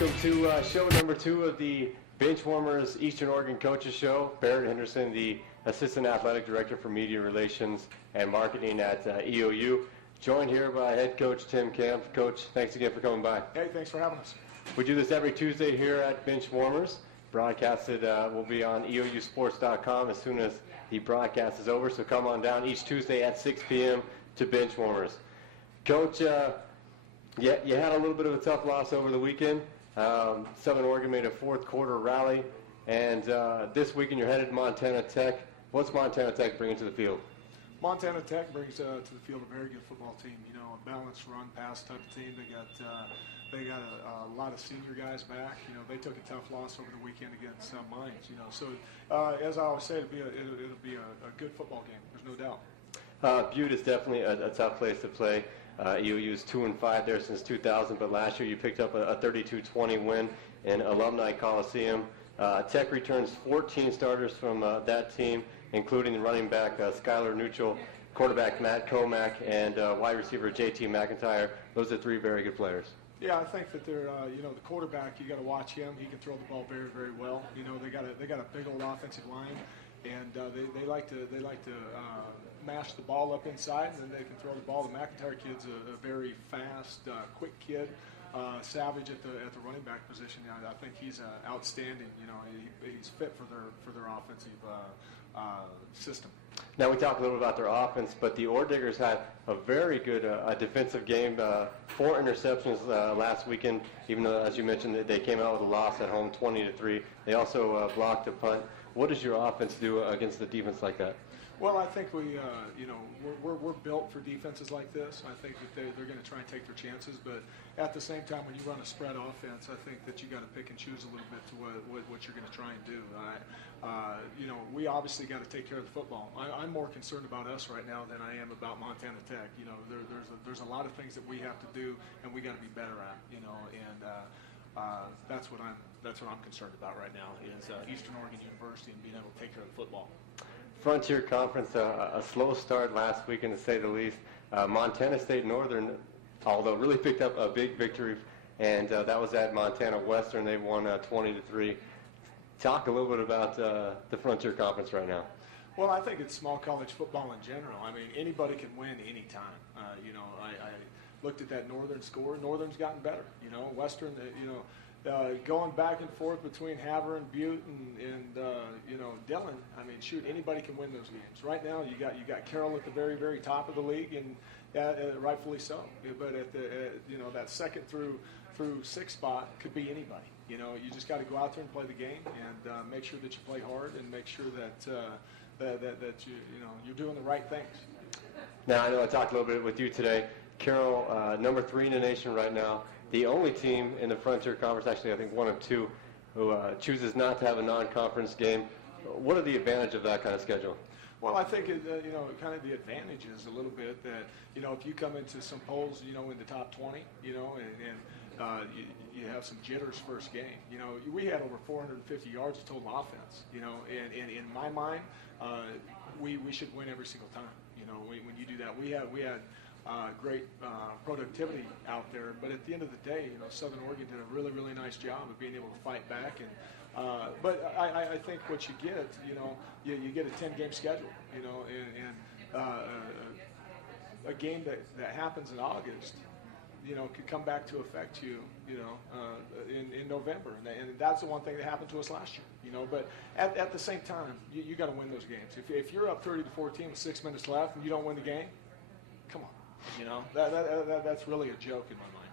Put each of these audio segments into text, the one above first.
Welcome to show number 2 of the Benchwarmers Eastern Oregon Coaches Show. Barrett Henderson, the Assistant Athletic Director for Media Relations and Marketing at EOU. Joined here by Head Coach Tim Camp. Coach, thanks again for coming by. Hey, thanks for having us. We do this every Tuesday here at Benchwarmers. Broadcasted will be on EOUsports.com as soon as the broadcast is over, so come on down each Tuesday at 6 p.m. to Benchwarmers. Coach, you had a little bit of a tough loss over the weekend. Southern Oregon made a fourth quarter rally, and this weekend you're headed to Montana Tech. What's Montana Tech bringing to the field? Montana Tech brings to the field a very good football team. You know, a balanced run-pass type of team. They got a lot of senior guys back. You know, they took a tough loss over the weekend against Mines. You know, so as I always say, it'll be a good football game. There's no doubt. Butte is definitely a tough place to play. EOU's 2-5 there since 2000, but last year you picked up a 32-20 win in Alumni Coliseum. Tech returns 14 starters from that team, including the running back Skylar Neutral, quarterback Matt Comack, and wide receiver JT McIntyre. Those are 3 very good players. Yeah, I think that they're, you know, the quarterback, you got to watch him. He can throw the ball very, very well. You know, they got a big old offensive line, and they like to mash the ball up inside, and then they can throw the ball. The McIntyre kid's a very fast, quick kid, savage at the running back position. I think he's outstanding. You know, he's fit for their offensive system. Now we talked a little about their offense, but the Ore Diggers had a very good defensive game. 4 interceptions last weekend, even though, as you mentioned, they came out with a loss at home, 20-3. They also blocked a punt. What does your offense do against a defense like that? Well, I think you know, we're built for defenses like this. I think that they're going to try and take their chances, but at the same time, when you run a spread offense, I think that you got to pick and choose a little bit to what you're going to try and do. You know, we obviously got to take care of the football. I'm more concerned about us right now than I am about Montana Tech. You know, there's a lot of things that we have to do, and we got to be better at. You know, and that's what I'm concerned about right now is Eastern Oregon University and being able to take care of the football. Frontier Conference, a slow start last weekend to say the least. Montana State Northern, although really picked up a big victory, and that was at Montana Western. They won 20-3. Talk a little bit about the Frontier Conference right now. Well, I think it's small college football in general. I mean, anybody can win anytime. You know, I looked at that Northern score. Northern's gotten better. You know, Western, you know, going back and forth between Havre and Butte and you know, Dillon. I mean, shoot, anybody can win those games. Right now, you got Carroll at the very, very top of the league, and rightfully so. But at the you know, that second through 6th spot could be anybody. You know, you just got to go out there and play the game and make sure that you play hard and make sure that that you know, you're doing the right things. Now, I know I talked a little bit with you today. Carroll, number 3 in the nation right now. The only team in the Frontier Conference, actually I think 1 of 2, who chooses not to have a non-conference game. What are the advantages of that kind of schedule? Well, I think you know, kind of the advantage is a little bit that, you know, if you come into some polls, you know, in the top 20, you know, and you have some jitters first game. You know, we had over 450 yards of total offense. You know, and in my mind, we should win every single time. You know, when you do that, we had great productivity out there, but at the end of the day, you know, Southern Oregon did a really, really nice job of being able to fight back. And but I think what you get, you know, you get a 10-game schedule, you know, and a game that happens in August, you know, could come back to affect you, you know, in November, and that's the one thing that happened to us last year, you know. But at the same time, you got to win those games. If you're up 30-14 with 6 minutes left and you don't win the game, come on. You know, that's really a joke in my mind.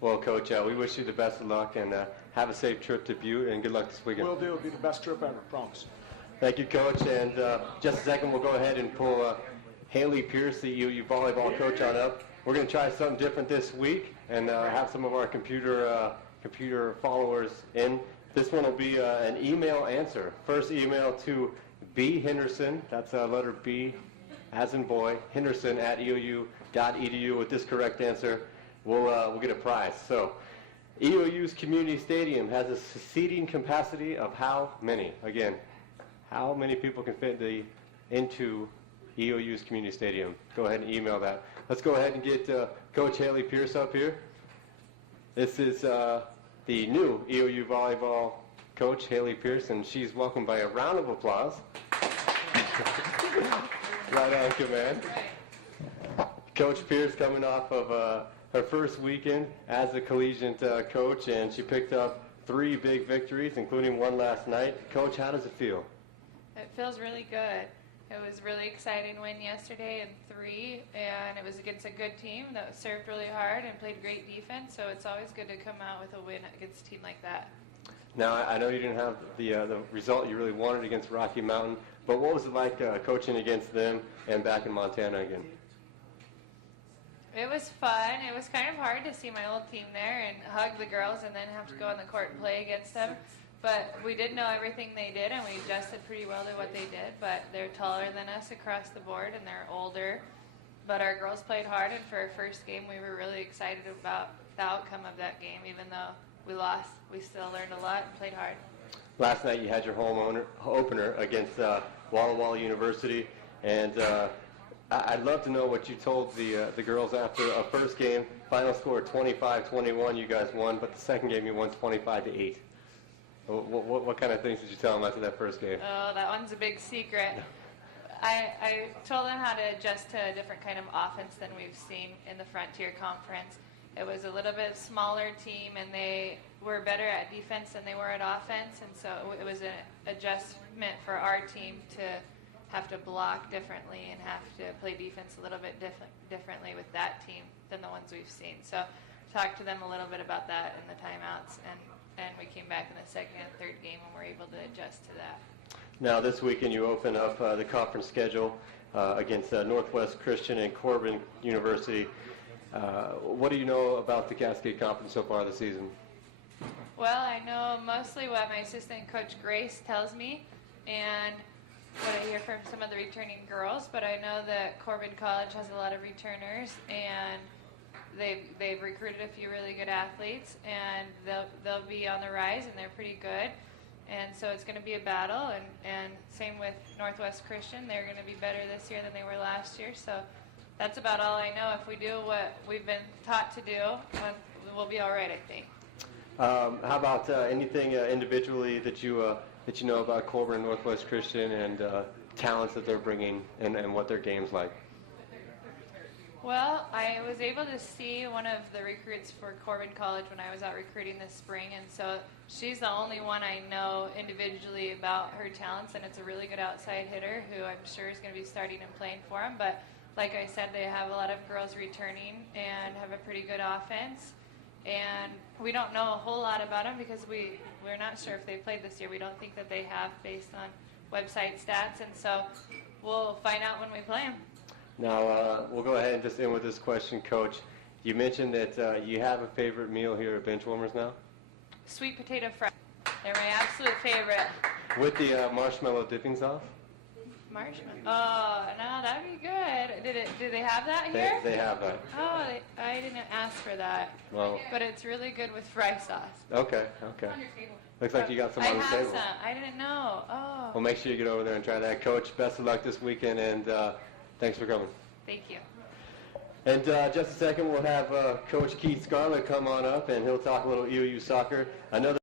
Well, Coach, we wish you the best of luck, and have a safe trip to Butte, and good luck this weekend. Will do. It'll be the best trip ever, promise. Thank you, Coach. And just a second, we'll go ahead and pull Haley Pierce, the EOU volleyball coach, on up. We're going to try something different this week and have some of our computer followers in. This one will be an email answer. First email to B. Henderson, that's letter B, as in boy, Henderson at EOU.edu. With this correct answer, we'll get a prize. So, EOU's community stadium has a seating capacity of how many? Again, how many people can fit into EOU's community stadium? Go ahead and email that. Let's go ahead and get Coach Haley Pierce up here. This is the new EOU volleyball coach, Haley Pierce, and she's welcomed by a round of applause. Right on command. Coach Pierce coming off of her first weekend as a collegiate coach, and she picked up 3 big victories, including one last night. Coach, how does it feel? It feels really good. It was a really exciting win yesterday in 3, and it was against a good team that served really hard and played great defense, so it's always good to come out with a win against a team like that. Now, I know you didn't have the result you really wanted against Rocky Mountain, but what was it like coaching against them and back in Montana again? It was fun. It was kind of hard to see my old team there and hug the girls and then have to go on the court and play against them. But we did know everything they did, and we adjusted pretty well to what they did. But they're taller than us across the board, and they're older. But our girls played hard, and for our first game, we were really excited about the outcome of that game. Even though we lost, we still learned a lot and played hard. Last night you had your home opener against Walla Walla University, and I'd love to know what you told the girls after a first game. Final score 25-21, you guys won, but the second game you won 25-8. What kind of things did you tell them after that first game? Oh, that one's a big secret. I told them how to adjust to a different kind of offense than we've seen in the Frontier Conference. It was a little bit smaller team, and they were better at defense than they were at offense, and so it was an adjustment for our team to have to block differently and have to play defense a little bit differently with that team than the ones we've seen. So talked to them a little bit about that in the timeouts, and we came back in the second and third game and were able to adjust to that. Now this weekend you open up the conference schedule against Northwest Christian and Corbin University. What do you know about the Cascade Conference so far this season? Well, I know mostly what my assistant coach Grace tells me and what I hear from some of the returning girls, but I know that Corbin College has a lot of returners, and they've recruited a few really good athletes, and they'll be on the rise, and they're pretty good. And so it's going to be a battle, and same with Northwest Christian. They're going to be better this year than they were last year. So that's about all I know. If we do what we've been taught to do, we'll be all right, I think. How about anything individually that you know about Corbin and Northwest Christian and talents that they're bringing and what their game's like? Well, I was able to see one of the recruits for Corbin College when I was out recruiting this spring, and so she's the only one I know individually about her talents, and it's a really good outside hitter who I'm sure is going to be starting and playing for them. But like I said, they have a lot of girls returning and have a pretty good offense, and we don't know a whole lot about them because we're not sure if they played this year. We don't think that they have based on website stats, and so we'll find out when we play them. Now, we'll go ahead and just end with this question, Coach. You mentioned that you have a favorite meal here at Benchwarmers now? Sweet potato fries. They're my absolute favorite. With the marshmallow dipping sauce? Marshmallow. Oh, no, that'd be good. Do they have that here? They have that. Oh, I didn't ask for that. Well, But it's really good with fry sauce. okay. Looks like you got some on the I table. have some. I didn't know. Oh. Well, make sure you get over there and try that. Coach, best of luck this weekend, and thanks for coming. Thank you. And just a second, we'll have Coach Keith Scarlett come on up, and he'll talk a little EOU soccer. Another